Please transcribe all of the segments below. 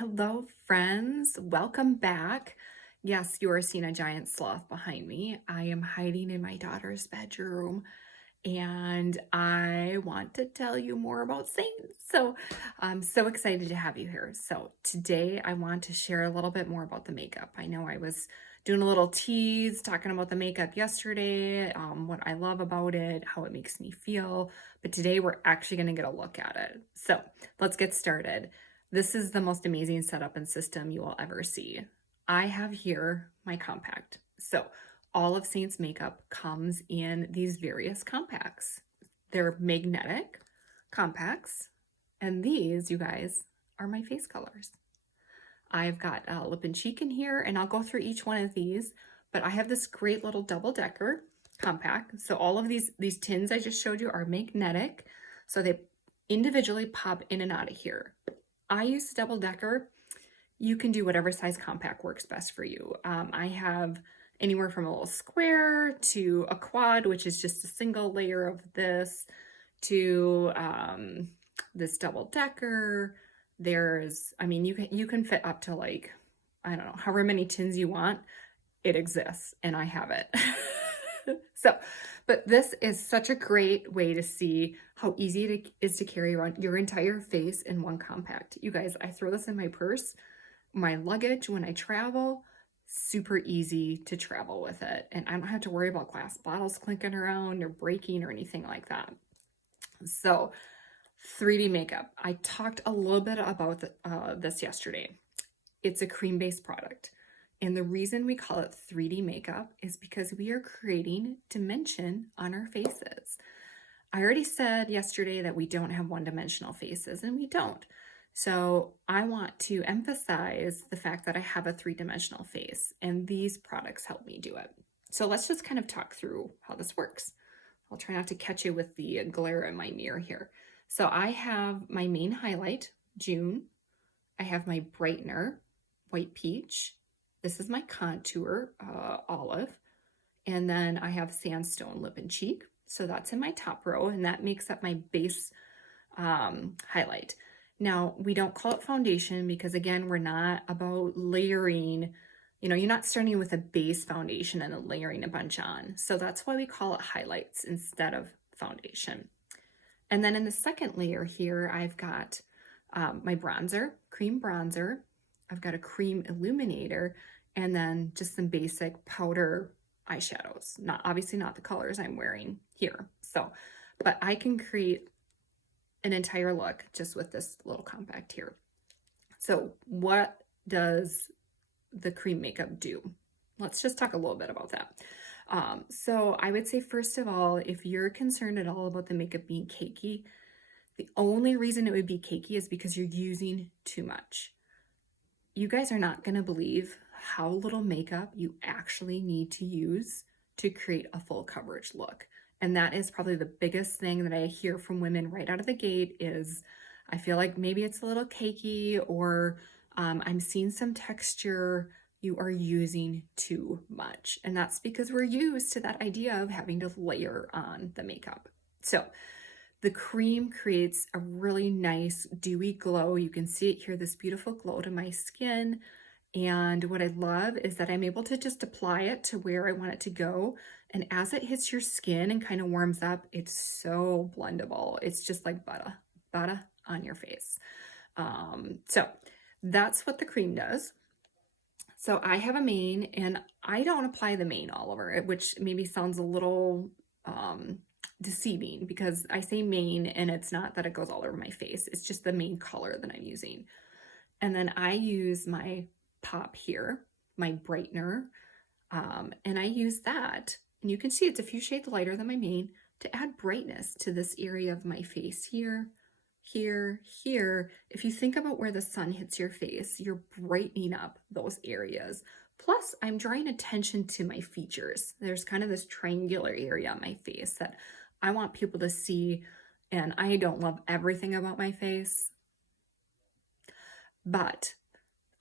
Hello, friends. Welcome back. Yes, you are seeing a giant sloth behind me. I am hiding in my daughter's bedroom and I want to tell you more about Saints. So I'm so excited to have you here. So today I want to share a little bit more about the makeup. I know I was doing a little tease talking about the makeup yesterday, what I love about it, how it makes me feel, but today we're actually going to get a look at it. So let's get started. This is the most amazing setup and system you will ever see. I have here my compact. So all of Saints makeup comes in these various compacts. They're magnetic compacts, and these, you guys, are my face colors. I've got lip and cheek in here, and I'll go through each one of these, but I have this great little double-decker compact. So all of these tins I just showed you are magnetic, so they individually pop in and out of here. I use double-decker. You can do whatever size compact works best for you. I have anywhere from a little square to a quad, which is just a single layer of this, to this double decker. I mean, you can fit up to like, I don't know, however many tins you want. It exists, and I have it. So, but this is such a great way to see how easy it is to carry around your entire face in one compact. You guys, I throw this in my purse, my luggage when I travel. Super easy to travel with it, and I don't have to worry about glass bottles clinking around or breaking or anything like that. So 3D makeup, I talked a little bit about this yesterday. It's a cream-based product, and the reason we call it 3D makeup is because we are creating dimension on our faces. I already said yesterday that we don't have one-dimensional faces, and we don't. So I want to emphasize the fact that I have a three-dimensional face, and these products help me do it. So let's just kind of talk through how this works. I'll try not to catch you with the glare in my mirror here. So I have my main highlight, June. I have my brightener, White Peach. This is my contour, Olive. And then I have Sandstone Lip and Cheek. So that's in my top row, and that makes up my base highlight. Now, we don't call it foundation because, again, we're not about layering. You're not starting with a base foundation and then layering a bunch on. So that's why we call it highlights instead of foundation. And then in the second layer here, I've got my bronzer, cream bronzer. I've got a cream illuminator, and then just some basic powder eyeshadows. Obviously not the colors I'm wearing here. So, but I can create an entire look just with this little compact here. So what does the cream makeup do? Let's just talk a little bit about that. So I would say, first of all, if you're concerned at all about the makeup being cakey, the only reason it would be cakey is because you're using too much. You guys are not going to believe how little makeup you actually need to use to create a full coverage look. And that is probably the biggest thing that I hear from women right out of the gate is, I feel like maybe it's a little cakey, or I'm seeing some texture. You are using too much. And that's because we're used to that idea of having to layer on the makeup. So the cream creates a really nice dewy glow. You can see it here, this beautiful glow to my skin. And what I love is that I'm able to just apply it to where I want it to go. And as it hits your skin and kind of warms up, it's so blendable. It's just like butter on your face. So that's what the cream does. So I have a main, and I don't apply the main all over it, which maybe sounds a little deceiving because I say main and it's not that it goes all over my face. It's just the main color that I'm using. And then I use my pop here, my brightener, and I use that, and you can see it's a few shades lighter than my main, to add brightness to this area of my face here, here, here. If you think about where the sun hits your face, you're brightening up those areas. Plus, I'm drawing attention to my features. There's kind of this triangular area on my face that I want people to see, and I don't love everything about my face, but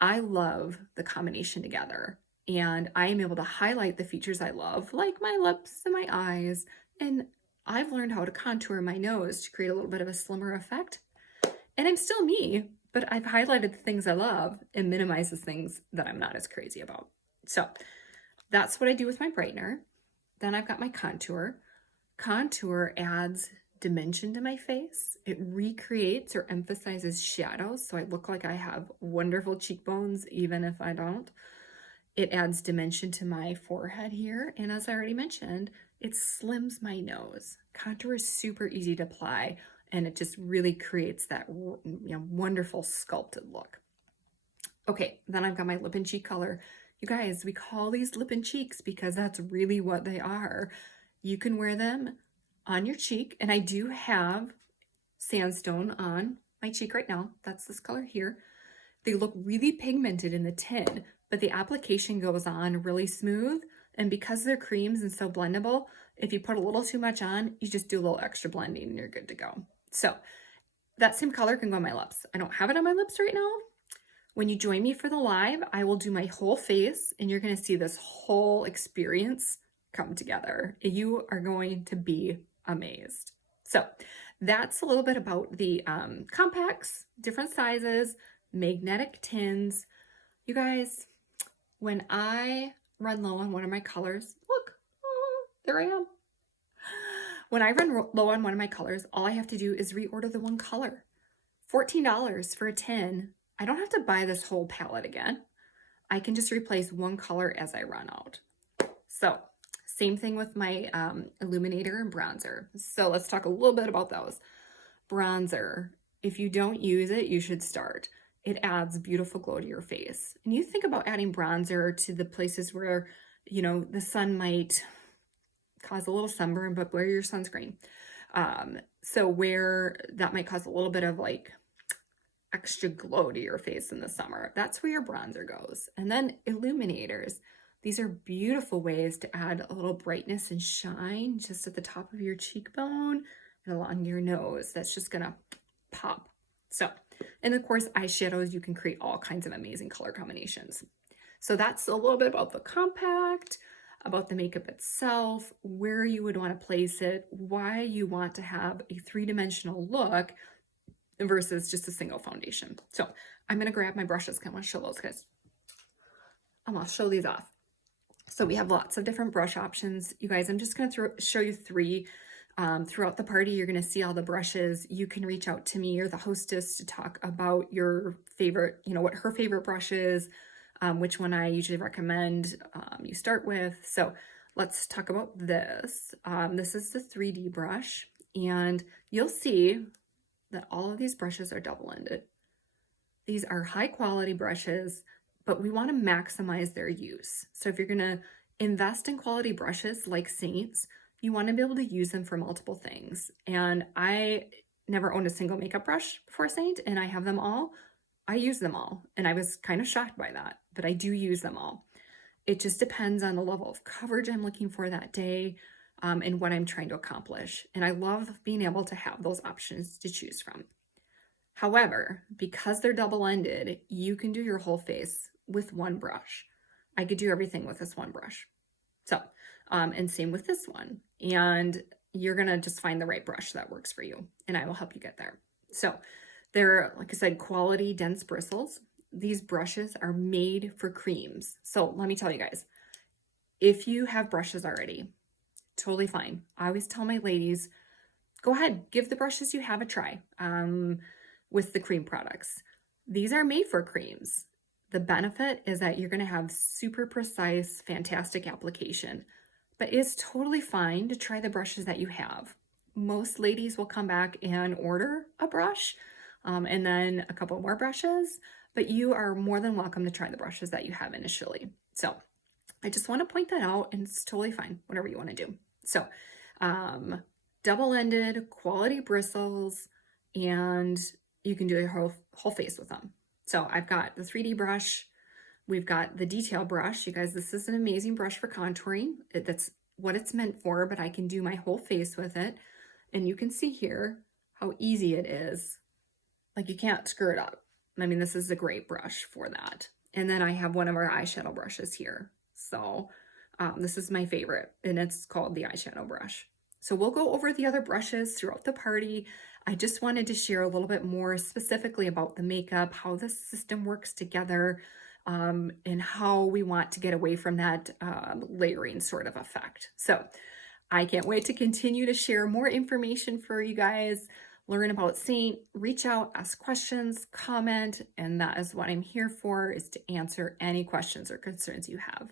I love the combination together, and I am able to highlight the features I love, like my lips and my eyes, and I've learned how to contour my nose to create a little bit of a slimmer effect. And I'm still me, but I've highlighted the things I love and minimized the things that I'm not as crazy about. So that's what I do with my brightener. Then I've got my contour. Contour adds dimension to my face. It recreates or emphasizes shadows, so I look like I have wonderful cheekbones, even if I don't. It adds dimension to my forehead here, and as I already mentioned, it slims my nose. Contour is super easy to apply, and it just really creates that wonderful sculpted look. Okay, then I've got my lip and cheek color. You guys, we call these lip and cheeks because that's really what they are. You can wear them on your cheek, and I do have sandstone on my cheek right now. That's this color here. They look really pigmented in the tin, but the application goes on really smooth. And because they're creams and so blendable, if you put a little too much on, you just do a little extra blending and you're good to go. So that same color can go on my lips. I don't have it on my lips right now. When you join me for the live, I will do my whole face and you're going to see this whole experience come together. You are going to be amazed. So that's a little bit about the compacts, different sizes, magnetic tins. You guys, when I run low on one of my colors, look, there I am. When I run low on one of my colors, all I have to do is reorder the one color. $14 for a tin. I don't have to buy this whole palette again. I can just replace one color as I run out. So same thing with my illuminator and bronzer. So let's talk a little bit about those. Bronzer, if you don't use it, you should start. It adds beautiful glow to your face. And you think about adding bronzer to the places where, you know, the sun might cause a little sunburn, but wear your sunscreen. So where that might cause a little bit of like extra glow to your face in the summer, that's where your bronzer goes. And then illuminators. These are beautiful ways to add a little brightness and shine just at the top of your cheekbone and along your nose. That's just gonna pop. So, and of course, eyeshadows, you can create all kinds of amazing color combinations. So that's a little bit about the compact, about the makeup itself, where you would want to place it, why you want to have a three-dimensional look versus just a single foundation. So I'm going to grab my brushes. I want to show those guys. I'm going to show these off. So we have lots of different brush options. You guys, I'm just going to show you three. Throughout the party, you're going to see all the brushes. You can reach out to me or the hostess to talk about your favorite, you know, what her favorite brush is, which one I usually recommend you start with. So let's talk about this. This is the 3D brush, and you'll see that all of these brushes are double-ended. These are high quality brushes, but we want to maximize their use. So if you're going to invest in quality brushes like Saints, you want to be able to use them for multiple things. And I never owned a single makeup brush before Saint, and I have them all. I use them all, and I was kind of shocked by that, but I do use them all. It just depends on the level of coverage I'm looking for that day, and what I'm trying to accomplish. And I love being able to have those options to choose from. However, because they're double-ended, you can do your whole face with one brush. I could do everything with this one brush. So, and same with this one. And you're gonna just find the right brush that works for you, and I will help you get there. So they're, like I said, quality dense bristles. These brushes are made for creams. So let me tell you guys, if you have brushes already, totally fine. I always tell my ladies, go ahead, give the brushes you have a try with the cream products. These are made for creams. The benefit is that you're going to have super precise, fantastic application, but it's totally fine to try the brushes that you have. Most ladies will come back and order a brush and then a couple more brushes, but you are more than welcome to try the brushes that you have initially. So I just want to point that out, and it's totally fine, whatever you want to do. So double-ended quality bristles, and you can do your whole face with them. So I've got the 3D brush. We've got the detail brush. You guys, this is an amazing brush for contouring. That's what it's meant for, but I can do my whole face with it. And you can see here how easy it is. Like, you can't screw it up. I mean, this is a great brush for that. And then I have one of our eyeshadow brushes here. So this is my favorite, and it's called the eyeshadow brush. So we'll go over the other brushes throughout the party. I just wanted to share a little bit more specifically about the makeup, how the system works together, and how we want to get away from that layering sort of effect. So I can't wait to continue to share more information for you guys, learn about Saint, reach out, ask questions, comment, and that is what I'm here for, is to answer any questions or concerns you have.